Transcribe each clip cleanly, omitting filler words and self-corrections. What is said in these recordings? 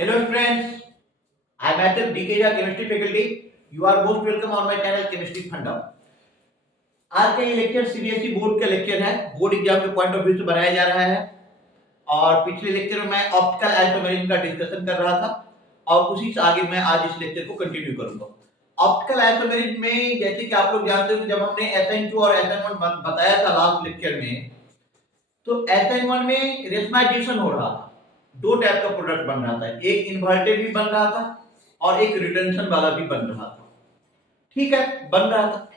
Hello friends, I am Atul DK Chemistry Faculty. You are most welcome on my channel Chemistry Funda. आज का ये lecture CBSE board का lecture है। Board exam के point of view से बनाया जा रहा है और पिछले लेक्चर में मैं ऑप्टिकल आइसोमेरिज्म का डिस्कशन कर रहा था और उसी से आगे मैं आज इस लेक्चर को कंटिन्यू करूंगा। ऑप्टिकल आइसोमेरिज्म में जैसे कि आप लोग जानते हो कि जब हमने SN2 और SN1 बताया था लास्ट लेक्चर में, तो SN1 में रेशमाइजेशन हो रहा था। दो टाइप का प्रोडक्ट बन रहा था, एक इन्वर्टेड भी बन रहा था और एक रिटेंशन वाला भी बन रहा था। ठीक है, बन रहा था।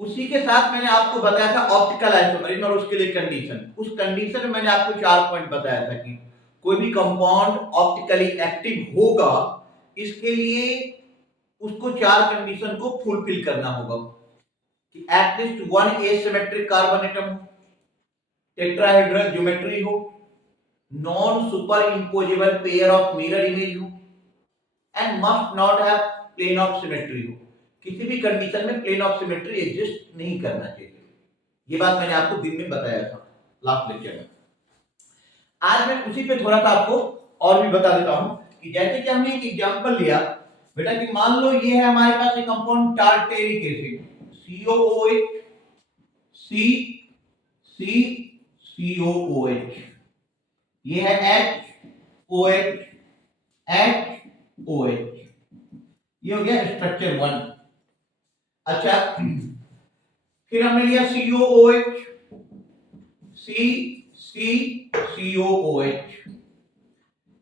उसी के साथ मैंने आपको बताया था ऑप्टिकल आइसोमेरिज्म और उसके लिए कंडीशन। उस कंडीशन में मैंने आपको 4 पॉइंट बताया था कि कोई भी कंपाउंड ऑप्टिकली एक्टिव होगा, इसके लिए उसको 4 कंडीशन को फुलफिल करना होगा कि एटलीस्ट 1 एसिमेट्रिक कार्बन एटम हो, टेट्राहेड्रल ज्योमेट्री हो, non superimposable pair of mirror image हो and must not have plane of symmetry हो। किसी भी कंडीशन में प्लेन ऑफ सिमेट्री एग्जिस्ट नहीं करना चाहिए। ये बात मैंने आपको दिन में बताया था लास्ट लेक्चर में। आज मैं उसी पे थोड़ा सा आपको और भी बता देता हूं कि जैसे कि हमने एक एग्जांपल लिया बेटा कि मान लो ये है हमारे पास एक compound tartaric acid COOH COOH, ये है HOH HOH, ये हो गया स्ट्रक्चर 1। अच्छा, फिर हमने लिया COOH COOH,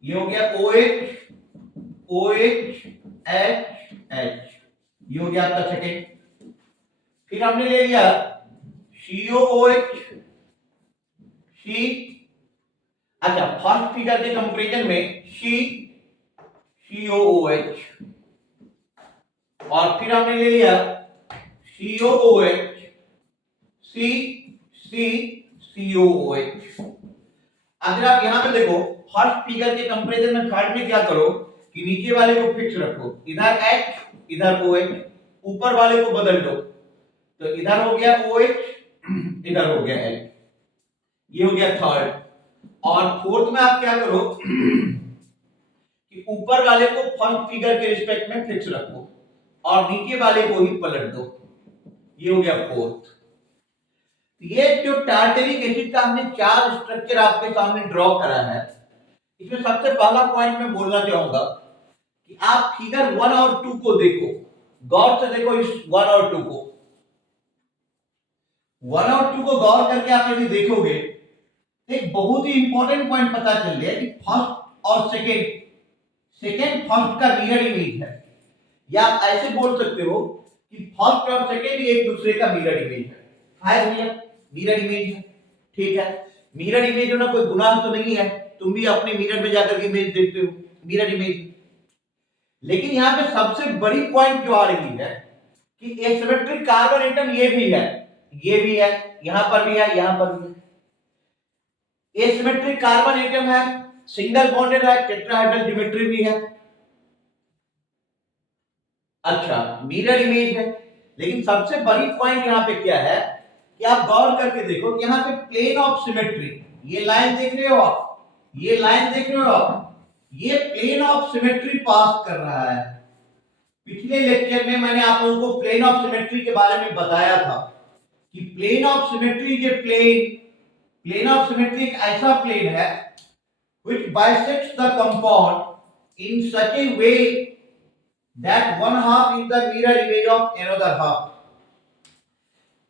ये हो गया OH OH H, ये हो गया आपका सेकेंड। फिर हमने ले लिया COOH C, अच्छा फर्स्ट फिगर के कंपैरिजन में COOH, और फिर हमने ले लिया COOH COOH। अगर आप यहां पे देखो फर्स्ट फिगर के कंपैरिजन में थर्ड में क्या करो कि नीचे वाले को फिक्स रखो, इधर H इधर OH, ऊपर वाले को बदल दो तो इधर हो गया OH इधर हो गया H, ये हो गया थर्ड। और फोर्थ में आप क्या करो कि ऊपर वाले को फर्स्ट फिगर के रिस्पेक्ट में फिक्स रखो और नीचे वाले को ही पलट दो, ये हो गया फोर्थ। ये जो टार्टेरिक एसिड का हमने 4 स्ट्रक्चर आपके सामने ड्रॉ करा है, इसमें सबसे पहला पॉइंट मैं बोलना चाहूंगा कि आप फिगर 1 और 2 को देखो, गौर से देखो इस 1 और 2 को। 1 और 2 को गौर करके आप यदि देखोगे एक बहुत ही इंपॉर्टेंट पॉइंट पता चल गया कि फर्स्ट और सेकेंड फर्स्ट का मिरर इमेज है, या आप ऐसे बोल सकते हो कि फर्स्ट और सेकेंड एक दूसरे का मिरर इमेज है भैया, मिरर इमेज है। ठीक है, मिरर इमेज होना कोई गुनाह तो नहीं है, तुम भी अपने मिरर में जाकर के इमेज देखते हो, मिरर इमेज। लेकिन यहाँ पे सबसे बड़ी पॉइंट जो आ रही है कि एसिमेट्रिक कार्बन एटम ये भी है, ये भी है, यहां पर भी है, यहां पर भी है। एसिमेट्रिक कार्बन एटम है, सिंगल बॉन्डेड है, टेट्राहेड्रल ज्योमेट्री भी है। अच्छा, मिरर इमेज है। लेकिन सबसे बड़ी पॉइंट यहां पे क्या है कि आप गौर करके देखो कि यहां पे प्लेन ऑफ सिमेट्री, ये लाइन देख रहे हो आप, ये लाइन देख रहे हो आप, ये प्लेन ऑफ सिमेट्री पास कर रहा है। पिछले लेक्चर में मैंने आप लोगों को प्लेन ऑफ सिमेट्री के बारे में बताया था कि प्लेन ऑफ सिमेट्री ये प्लेन ऑफ सिमेट्री एक ऐसा प्लेन है which bisects the compound in such a way that one half is the mirror image of another half।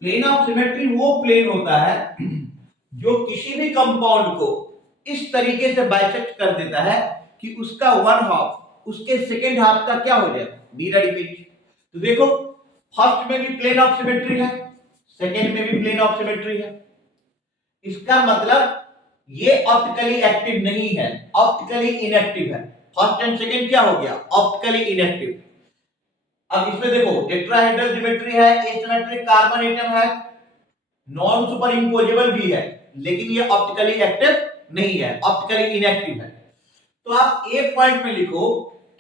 Plane of symmetry वो प्लेन होता है जो किसी भी कंपाउंड को इस तरीके से बाइसेक्ट कर देता है कि उसका वन हाफ उसके सेकेंड हाफ का क्या हो जाए, मिरर इमेज। तो देखो फर्स्ट में भी प्लेन ऑफ सिमेट्री है, सेकेंड में भी प्लेन ऑफ सिमेट्री है। इसका मतलब ये ऑप्टिकली एक्टिव नहीं है, ऑप्टिकली इनएक्टिव है। फर्स्ट एंड सेकेंड क्या हो गया, ऑप्टिकली इनएक्टिव। अब इसमें देखो टेट्राहेड्रल ज्योमेट्री है, एसिमेट्रिक कार्बन एटम है, नॉन सुपरइम्पोजेबल भी है, लेकिन ये ऑप्टिकली एक्टिव नहीं है, ऑप्टिकली इनएक्टिव है। तो आप ए पॉइंट में लिखो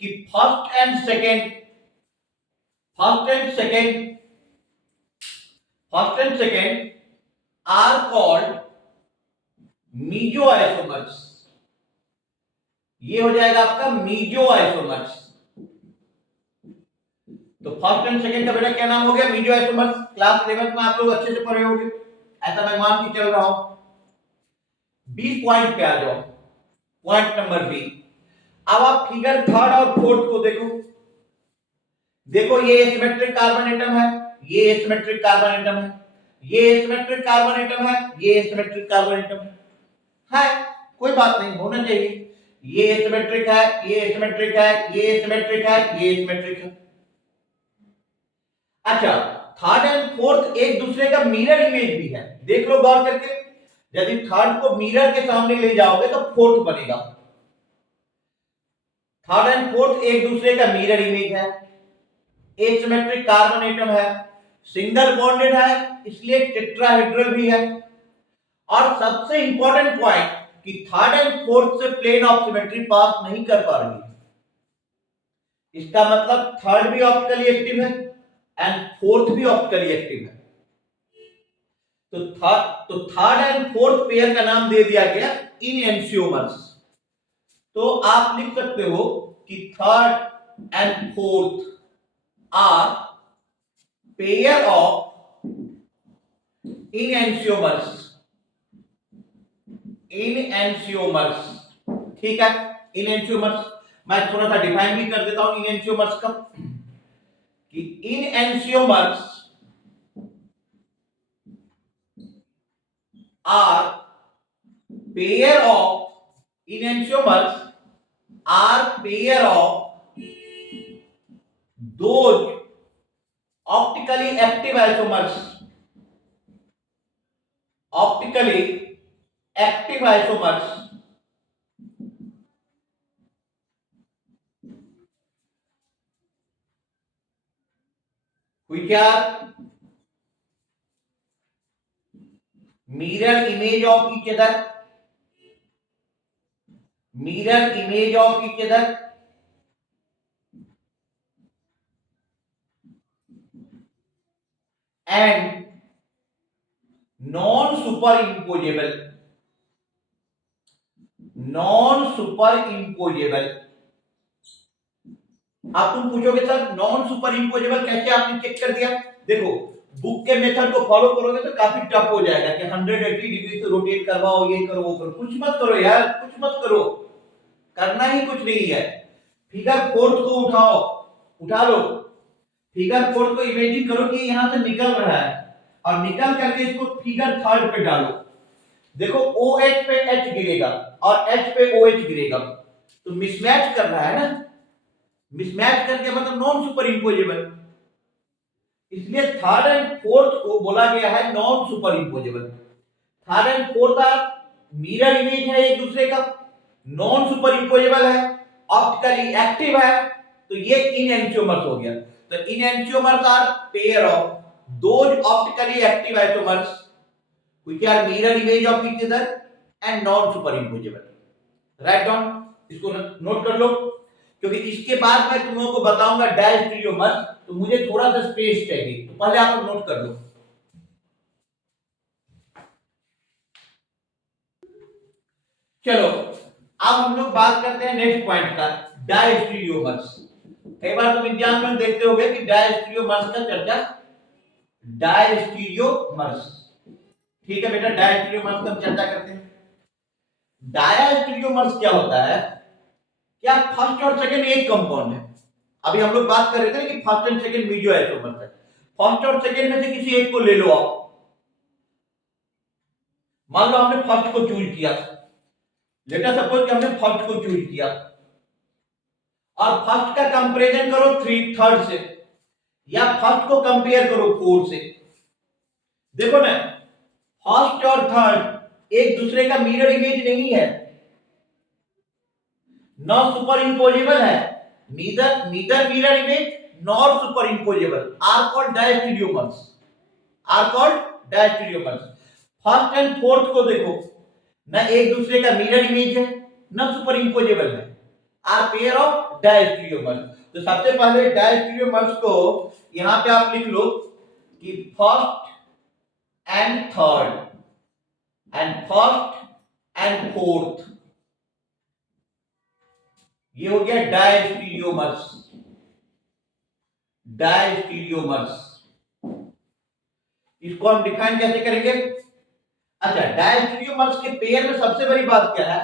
कि first and second are called meso isomers. ये हो जाएगा आपका मीजो आइसोमर्स। तो फर्स्ट एंड सेकंड का बेटा क्या नाम हो गया? Meso isomers. क्लास 11th में आप लोग अच्छे से पढ़े होंगे, ऐसा मैं मान के चल रहा हूं। बी पॉइंट पे आ जाओ, पॉइंट नंबर बी। अब आप फिगर थर्ड और फोर्थ को देखो। देखो ये एसिमेट्रिक कार्बन एटम है, ये एसिमेट्रिक कार्बन एटम है, ये एसिमेट्रिक कार्बन एटम है, ये एसिमेट्रिक कार्बन एटम है, कोई बात नहीं, होना चाहिए। ये एसिमेट्रिक है, ये एसिमेट्रिक है, ये एसिमेट्रिक है, ये एसिमेट्रिक है। अच्छा, थर्ड एंड फोर्थ एक दूसरे का मिरर इमेज भी है, देख लो गौर करके। यदि थर्ड को मिरर के सामने ले जाओगे तो फोर्थ बनेगा। थर्ड एंड फोर्थ एक दूसरे का मिरर इमेज है, एसिमेट्रिक कार्बन एटम है, सिंगल बॉन्डेड है, इसलिए टेट्राहेड्रल भी है। और सबसे इंपॉर्टेंट पॉइंट कि थर्ड एंड फोर्थ से प्लेन ऑफ सिमेट्री पास नहीं कर पा रही। इसका मतलब थर्ड भी ऑप्टिकली एक्टिव है एंड फोर्थ भी ऑप्टिकली एक्टिव है। तो थर्ड एंड फोर्थ पेयर का नाम दे दिया गया इनएंशियोमर्स। तो आप लिख सकते हो कि third and fourth are pair of enantiomers. Enantiomers, ठीक है। इनएंशियोमर्स मैं थोड़ा सा डिफाइन भी कर देता हूं इनएंशियोमर्स का, कि इनएंशियोमर्स are pair of enantiomers are pair of those optically active isomers, optically active isomers which are mirror image of each other, mirror image of each other, and non superimposable, non superimposable। आप तुम पूछोगे sir non super imposable कैसे आपने check कर दिया? देखो book के method को फॉलो करोगे तो काफी टफ हो जाएगा कि 180 डिग्री से रोटेट करवाओ, ये करो वो करो। कुछ मत करो यार, कुछ मत करो, करना ही कुछ नहीं है। फिगर फोर्थ को उठाओ, उठा लो। फिगर फोर्थ को इमेजिन करो कि यहां से निकल रहा है और निकल करके इसको फिगर थर्ड पे डालो। देखो OH पे H गिरेगा और H पे OH गिरेगा, तो मिसमैच कर रहा है ना। मिसमैच करके मतलब नॉन सुपर इम्पोजेबल, इसलिए थर्ड एंड फोर्थ को बोला गया है non superimposable. Third and fourth are mirror image है एक दूसरे का, नॉन सुपर इम्पोजेबल है, ऑप्टिकली एक्टिव है, तो ये इनएंशियोमर्स हो गया। तो enantiomers are pair of those optically active isomers which are mirror image of each other and non superimposable. Write down, इसको नोट कर लो, क्योंकि इसके बाद मैं तुम लोगों को बताऊंगा डायस्टेरियोमर्स, तो मुझे थोड़ा सा स्पेस चाहिए, तो पहले आप नोट कर लो। चलो अब हम लोग बात करते हैं नेक्स्ट पॉइंट का, डायस्टेरियोमर्स। कई बार तुम एग्जाम में देखते होगे कि डायस्टेरियोमर्स का चर्चा, डायस्टेरियोमर्स, ठीक है बेटा, डायस्टेरियोमर्स का चर्चा करते हैं। डायस्टेरियोमर्स क्या होता है? क्या फर्स्ट और सेकंड एक कंपाउंड है? अभी हम लोग बात कर रहे थे कि first and second meso isomers है। फर्स्ट और सेकंड में से किसी एक को ले लो आप। मान लो हमने फर्स्ट को चूज किया, लेट अस सपोज कि हमने फर्स्ट को चूज किया और फर्स्ट का कंपैरिजन करो थर्ड से, या फर्स्ट को कंपेयर करो फोर्थ से। देखो ना, फर्स्ट और थर्ड एक दूसरे का मिरर इमेज नहीं है, नॉ सुपर इम्पोजेबल है, neither mirror image nor superimposable, are called diastereomers, are called diastereomers. First and fourth को देखो, ना एक दूसरे का मिरर इमेज है, ना सुपर इम्पोजेबल है, आर पेयर ऑफ डायस्टेरियोमर्स। तो सबसे पहले डायस्टेरियोमर्स को यहां पे आप लिख लो कि first and third and first and fourth, ये हो गया डायस्टीरियोमर्स। डायस्टीरियोमर्स इसको हम डिफाइन कैसे करेंगे? अच्छा, डायस्टीरियोमर्स के पेयर में सबसे बड़ी बात क्या है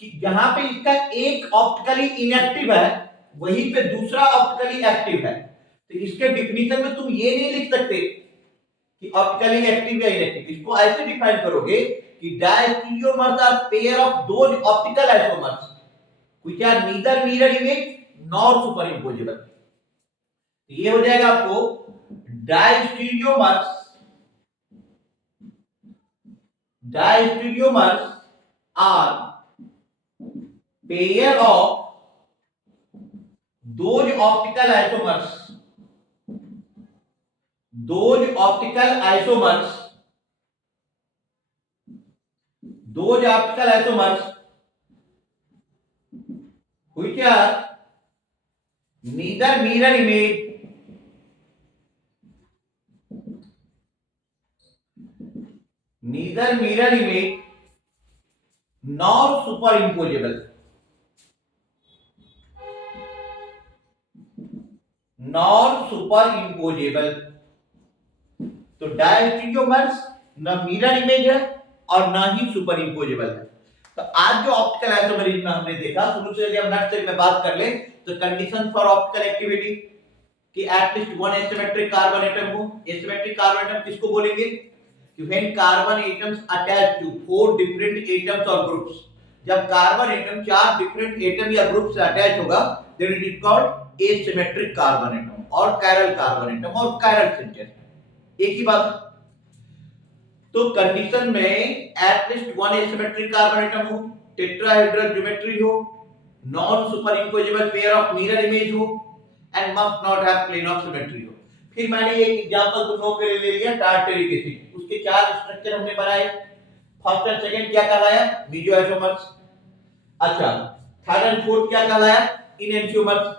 कि जहां पे इसका एक ऑप्टिकली इनएक्टिव है वहीं पे दूसरा ऑप्टिकली एक्टिव है। तो इसके डिफिनीशन में तुम ये नहीं लिख सकते कि ऑप्टिकली एक्टिव या इनएक्टिव, इसको ऐसे डिफाइन करोगे कि diastereomers are pair of those optical isomers which are neither mirror image nor superimposable. ये हो जाएगा आपको diastereomers. Diastereomers are pair of those optical isomers, those optical isomers, those optical isomers which are neither mirror image nor superimposable, तो diastereomers ना mirror image है और ना ही super imposable है। तो आज जो ऑप्टिकल आइसोमरिज्म में हमने देखा, शुरू से यदि हम नेक्स्ट में बात कर ले तो कंडीशन फॉर ऑप्टिकल एक्टिविटी कि at least one asymmetric carbon atom हो। एसिमेट्रिक कार्बन एटम किसको बोलेंगे कि when carbon atoms attach to four different atoms और ग्रुप्स, जब कार्बन एटम चार डिफरेंट एटम या ग्रुप से अटैच होगा then it is called asymmetric carbon atom और कायरल कार्बन एटम और कायरल सिंथेस, एक ही बात है। तो कंडीशन में at least one asymmetric carbon atom हो, टेट्राहेड्रल ज्योमेट्री हो, non superimposable pair of mirror image हो and must not have plane of symmetry हो। फिर मैंने एक एग्जांपल तुम लोगों के लिए ले लिया टार्टरिक एसिड, उसके चार स्ट्रक्चर हमने बनाए। फर्स्ट एंड सेकंड क्या कहलाया? मेसोआइसोमर्स। अच्छा, थर्ड एंड फोर्थ क्या कहलाया? Enantiomers.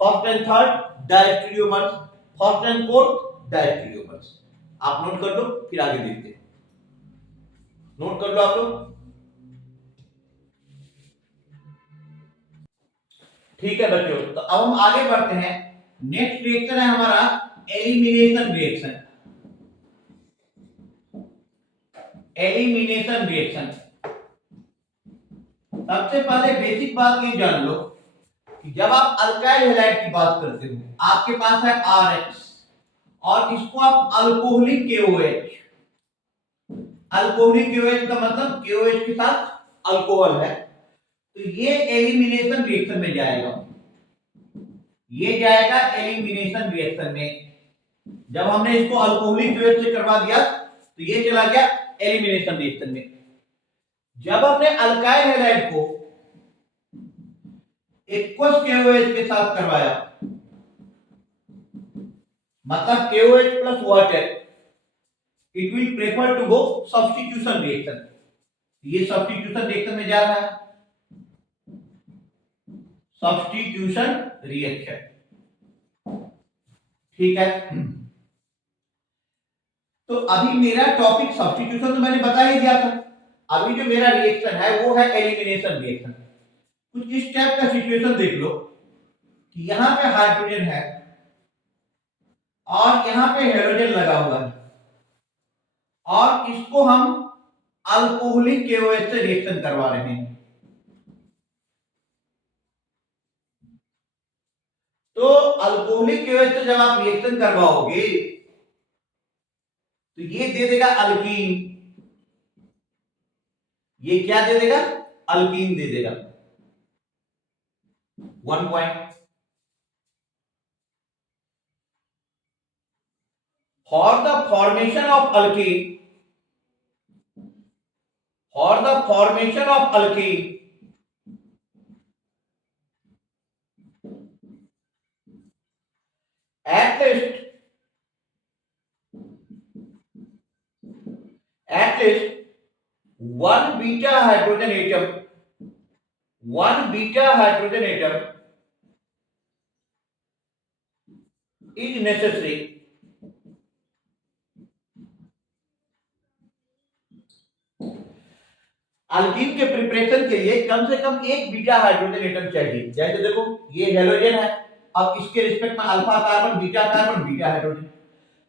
First and third diastereomers, first and fourth diastereomers. आप नोट कर लो, फिर आगे देखते हैं। नोट कर लो आप लोग, ठीक है बच्चों। तो अब हम आगे बढ़ते हैं। नेक्स्ट रिएक्शन है हमारा एलिमिनेशन रिएक्शन। एलिमिनेशन रिएक्शन, सबसे पहले बेसिक बात ये जान लो कि जब आप अल्काइल हैलाइड की बात करते हो, आपके पास है RH और इसको आप अल्कोहलिक KOH, अल्कोहलिक KOH का मतलब KOH के साथ अल्कोहल है, तो ये एलिमिनेशन रिएक्शन में जाएगा। ये जाएगा एलिमिनेशन रिएक्शन में। जब हमने इसको अल्कोहलिक KOH से करवा दिया तो ये चला गया एलिमिनेशन रिएक्शन में। जब हमने अल्काइल हैलाइड को एक्वस KOH के साथ करवाया, मतलब KOH plus water, it will prefer to go substitution reaction. ये सब्स्टिट्यूशन रिएक्शन में जा रहा है, सब्स्टिट्यूशन रिएक्शन, ठीक है। तो अभी मेरा टॉपिक सब्स्टिट्यूशन तो मैंने बता ही दिया था। अभी जो मेरा रिएक्शन है वो है एलिमिनेशन रिएक्शन। कुछ इस टाइप का सिचुएशन देख लो कि यहां पे हाइड्रोजन है और यहां पे हाइड्रोजन लगा हुआ है और इसको हम अल्कोहलिक KOH से रिएक्शन करवा रहे हैं। तो अल्कोहलिक KOH से जब आप रिएक्शन करवाओगे तो ये दे देगा अल्कीन। ये क्या दे देगा? अल्कीन दे देगा। 1 point. For the formation of alkene, for the formation of alkene, at least one beta hydrogen atom, one beta hydrogen atom is necessary alkyne के प्रिपरेशन के लिए कम से कम एक बीटा हाइड्रोजन एटम चाहिए। जैसे देखो ये हेलोजन है, अब इसके रिस्पेक्ट में अल्फा कार्बन, बीटा हाइड्रोजन।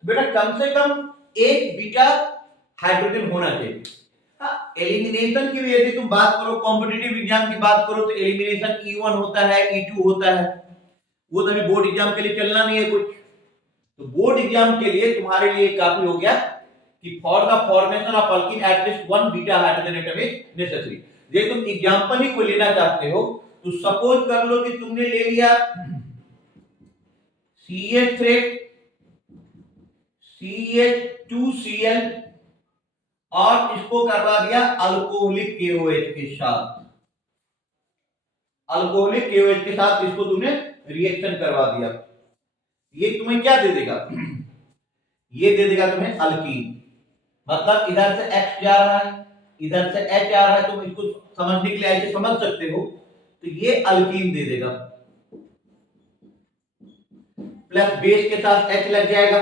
बेटा कम से कम एक बीटा हाइड्रोजन होना चाहिए। हाँ, एलिमिनेशन की यदि तुम बात करो, कॉम्पिटिटिव एग्जाम की बात करो, तो एलिमिनेशन E1 होता है, E2 होता है। वो तो अभी बोर्ड एग्जाम के लिए चलना नहीं है कुछ। तो बोर्ड एग्जाम के लिए तुम्हारे लिए काफी हो गया कि for the formation of alkyne at least one beta hydrogen atom is necessary. ये तुम एग्जांपल ही को लेना चाहते हो तो सपोज कर लो कि तुमने ले लिया CH3 CH2Cl और इसको करवा दिया अल्कोहलिक KOH के साथ। अल्कोहलिक KOH के साथ इसको तुमने रिएक्शन करवा दिया। ये तुम्हें क्या दे देगा? ये दे देगा तुम्हें अल्कीन। मतलब इधर से X जा रहा है, इधर से H आ रहा है, तुम इसको समझने के लिए ऐसे समझ सकते हो। तो ये अल्कीन दे देगा, प्लस बेस के साथ H लग जाएगा।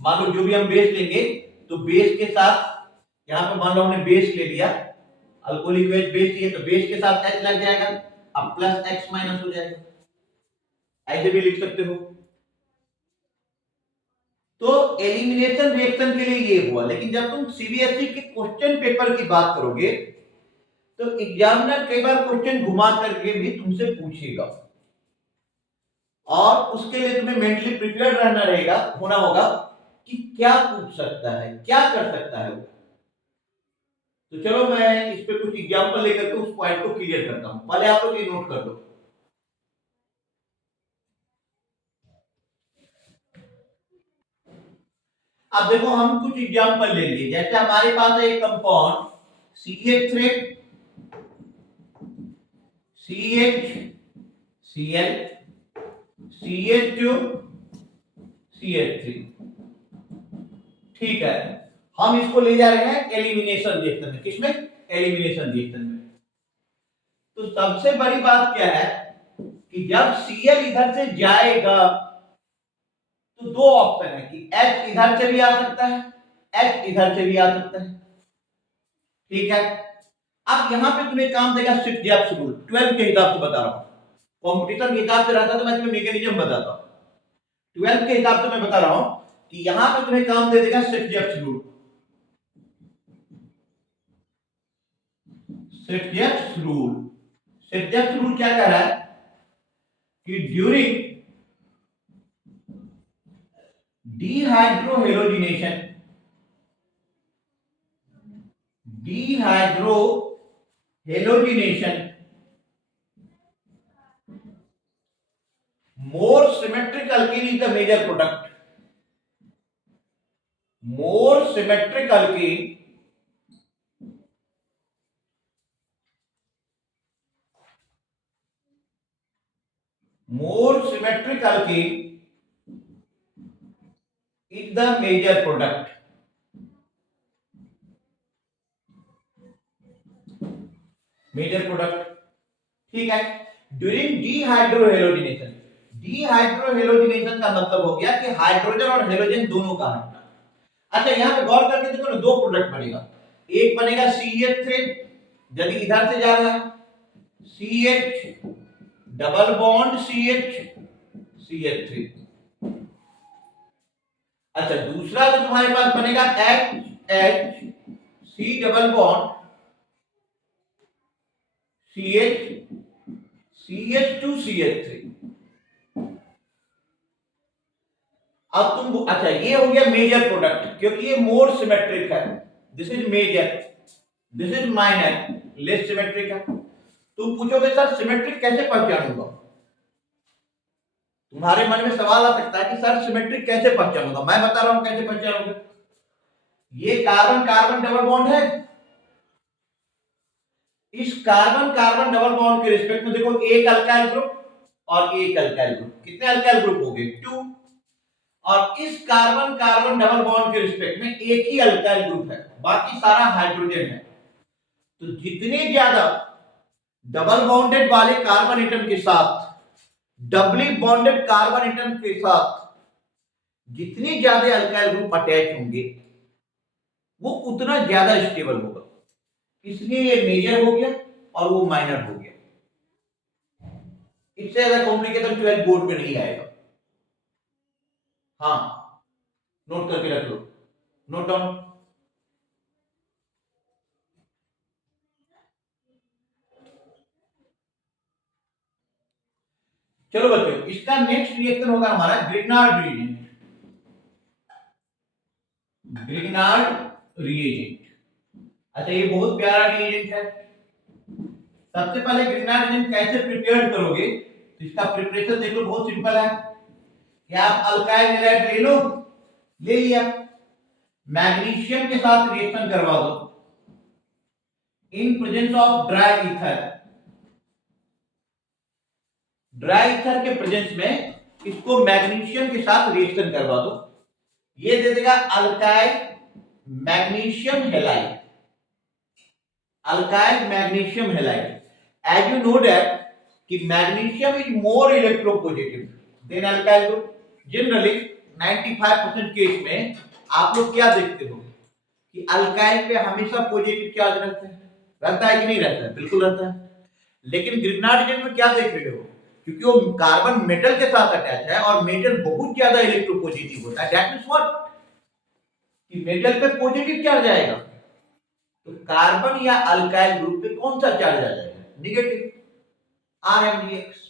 मान लो जो भी हम बेस लेंगे तो बेस के साथ, यहां पे मान लो हमने बेस ले लिया, अल्कोहलिक बेस चाहिए तो बेस के साथ H लग जाएगा, अब प्लस X माइनस हो जाएगा। ऐसे भी लिख सकते हो। तो एलिमिनेशन रिएक्शन के लिए ये हुआ। लेकिन जब तुम सीबीएसई के क्वेश्चन पेपर की बात करोगे तो एग्जामिनर कई बार क्वेश्चन घुमा करके भी तुमसे पूछेगा और उसके लिए तुम्हें मेंटली प्रिपेयर रहना रहेगा, होना होगा कि क्या पूछ सकता है, क्या कर सकता है वो। तो चलो मैं इस पे कुछ एग्जांपल लेकर के उस पॉइंट को क्लियर करता हूं। पहले आप लोग ये नोट कर लो। अब देखो हम कुछ एग्जांपल ले लिए। जैसे हमारे पास है एक compound CH3 CHCl CH2 CH3। ठीक है, हम इसको ले जा रहे हैं एलिमिनेशन रिएक्शन में। किसमें? एलिमिनेशन रिएक्शन में। तो सबसे बड़ी बात क्या है कि जब Cl इधर से जाएगा तो दो ऑप्शन है कि H इधर से भी आ सकता है, H इधर से भी आ सकता है। ठीक है, अब यहां पे तुम्हें काम देगा स्विफ्ट जैप्स रूल। 12 के हिसाब से बता रहा हूं, कंपटीशन के हिसाब से रहता तो मैं तुम्हें मैकेनिज्म बताता हूं। 12 के हिसाब से मैं बता रहा हूं कि यहां पे तुम्हें काम दे देगा स्विफ्ट जैप्स रूल। स्विफ्ट जैप्स रूल, स्विफ्ट जैप्स रूल क्या कह रहा है कि during dehydrohalogenation, more symmetric alkene is the major product. More symmetric alkene is the major product. Major product, ठीक है। ड्यूरिंग डिहाइड्रोहेलोजिनेशन, डिहाइड्रोहेलोजिनेशन का मतलब हो गया कि हाइड्रोजन और हेलोजन दोनों का हटना। अच्छा यहां पे गौर करके देखो ना, दो प्रोडक्ट बनेगा। एक बनेगा CH3, यदि इधर से जा रहा है CH डबल बॉन्ड CH3। अच्छा दूसरा जो तुम्हारे पास बनेगा HC डबल बॉन्ड CH2CH3। अब तुम, अच्छा ये हो गया मेजर प्रोडक्ट क्योंकि ये मोर सिमेट्रिक है। This is major, this is minor, less symmetric है। तुम पूछोगे सर सिमेट्रिक कैसे पहचानूंगा? तुम्हारे मन में सवाल आ सकता है कि सर सिमेट्रिक कैसे पहचानूंगा। मैं बता रहा हूं कैसे पहचानूंगा। ये कार्बन कार्बन डबल बॉन्ड है, इस कार्बन कार्बन डबल बॉन्ड के रिस्पेक्ट में देखो एक अल्काइल ग्रुप और एक अल्काइल ग्रुप। कितने अल्काइल ग्रुप हो गए? 2। और इस कार्बन कार्बन डबल बॉन्ड के रिस्पेक्ट में एक ही अल्काइल ग्रुप है, बाकी सारा हाइड्रोजन है। तो जितने ज्यादा डबल बॉन्डेड वाले कार्बन एटम के साथ डबली बॉन्डेड कार्बन एटम के साथ जितने ज्यादा अल्काइल ग्रुप अटैच होंगे वो उतना ज्यादा स्टेबल होगा। इसलिए ये मेजर हो गया और वो माइनर हो गया। इससे ज्यादा कॉम्प्लिकेशन 12 बोर्ड में नहीं आएगा। हाँ, नोट करके रख लो, नोट डाउन। चलो बच्चों, इसका नेक्स्ट रिएक्शन होगा हमारा ग्रिग्नार्ड रिएजेंट। ग्रिग्नार्ड रिएजेंट, अच्छा ये बहुत प्यारा रिएजेंट है। सबसे पहले ग्रिग्नार्ड रिएजेंट कैसे प्रिपेयर करोगे, तो इसका प्रिपरेशन देखो बहुत सिंपल है कि आप अल्काइल हैलाइड ले लो, ले लिया, मैग्नीशियम के साथ रिएक्शन करवा दो in presence of dry ether. Dry ether के प्रेजेंस में इसको मैग्नीशियम के साथ रिएक्शन करवा दो, ये दे देगा alkyl magnesium halide. Alkyl magnesium halide, as you know that कि magnesium is more electropositive than alkyl group. Generally 95% case में आप लोग क्या देखते हो कि अल्काइल पे हमेशा पॉजिटिव चार्ज रहता है कि नहीं रहता है? बिल्कुल रहता है। लेकिन ग्रिग्नार्ड रिएजेंट में क्या देख रहे हो, क्योंकि वो कार्बन मेटल के साथ अटैच है और मेटल बहुत ज्यादा इलेक्ट्रोपॉजिटिव होता है, दैट मींस व्हाट कि मेटल पे पॉजिटिव चार्ज आएगा, तो कार्बन या अल्काइल ग्रुप पे कौन सा चार्ज आ जाएगा? Negative, RMDX।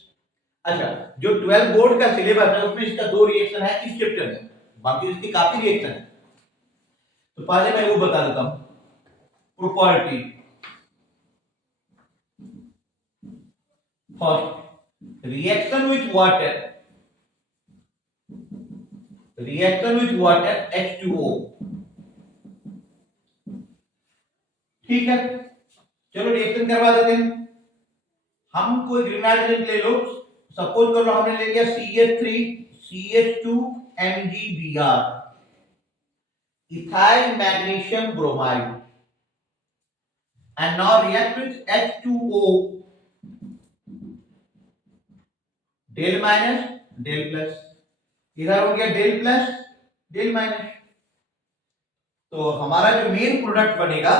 अच्छा, जो 12 बोर्ड का सिलेबस है उसमें इसका 2 रिएक्शन है इस चैप्टर में, बाकी इसकी काफी रिएक्शन है। तो पहले मैं वो बता देता हूं, property. First, reaction with water, reaction with water H2O। ठीक है, चलो रिएक्शन करवा देते हैं। हम कोई ग्रिग्नार्ड रिएजेंट ले लो, सपोज कर लो हमने ले लिया CH3 CH2 MgBr, ethyl magnesium bromide, and now react with H2O, del minus del plus, इधर हो गया डेल प्लस डेल माइनस, तो हमारा जो मेन प्रोडक्ट बनेगा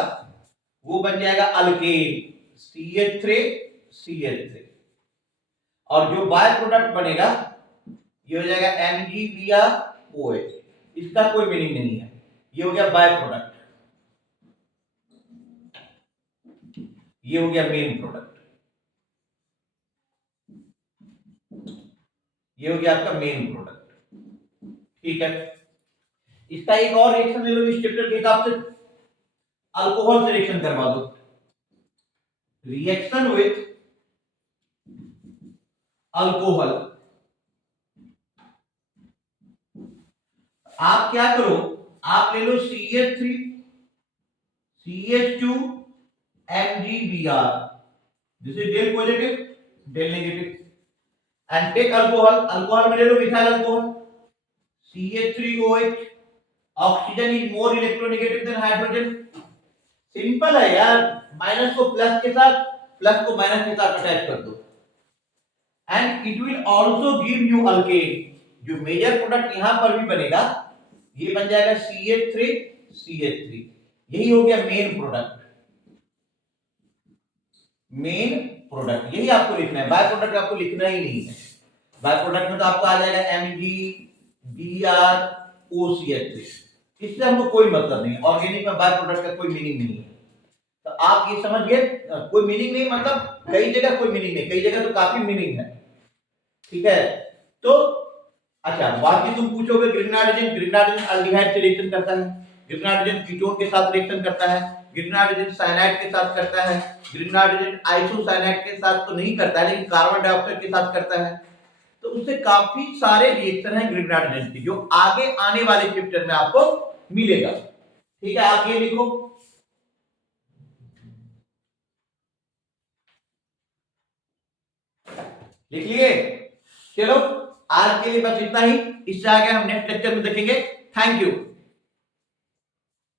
वो बन जाएगा अल्केन CH3 CH3, और जो बाय प्रोडक्ट बनेगा ये हो जाएगा MgBrOH। इसका कोई मीनिंग नहीं है, ये हो गया बाय प्रोडक्ट, ये हो गया मेन प्रोडक्ट, ये हो गया आपका मेन प्रोडक्ट। ठीक है, इसका एक और रिएक्शन ले लो इस चैप्टर के हिसाब से, अल्कोहल से रिएक्शन करवा दो, रिएक्शन विथ अल्कोहल। आप क्या करो, आप ले लो CH3 CH2 MgBr, this is delta positive delta negative, and take alcohol, alcohol में ले लो methyl alcohol CH3OH, oxygen is more electronegative than hydrogen. Simple है यार, माइनस को प्लस के साथ, प्लस को माइनस के साथ अटैच कर दो, and it will also give you alkane. जो मेजर प्रोडक्ट यहां पर भी बनेगा ये बन जाएगा CH3 CH3, यही हो गया मेन प्रोडक्ट, मेन प्रोडक्ट यही आपको लिखना है, बाय प्रोडक्ट आपको लिखना ही नहीं है। बाय प्रोडक्ट में तो आपको आ जाएगा MgBrOCH3, इससे हमको कोई मतलब नहीं है, ऑर्गेनिक में बाय प्रोडक्ट का कोई मीनिंग नहीं है। तो आप ये समझिए, कोई मीनिंग नहीं मतलब कई जगह कोई मीनिंग नहीं, कई जगह तो काफी मीनिंग है। ठीक है, तो अच्छा बाकी तुम पूछोगे ग्रिग्नार्ड रिएजेंट अल्डिहाइड से रिएक्शन करता है, ग्रिग्नार्ड रिएजेंट कीटोन के साथ रिएक्शन करता है, ग्रिग्नार्ड रिएजेंट साइनाइड के साथ करता है, ग्रिग्नार्ड रिएजेंट आइसोसाइनाइड के साथ तो नहीं करता है लेकिन कार्बन डाइऑक्साइड के साथ करता है। तो उससे काफी सारे रिएक्शन हैं ग्रिग्नार्ड रिएजेंट के, जो आगे आने वाले चैप्टर में आपको मिलेगा। ठीक है, आप ये लिखो, लिख लिए? चलो आज के लिए बस इतना ही, इससे आगे हम नेक्स्ट लेक्चर में देखेंगे। Thank you.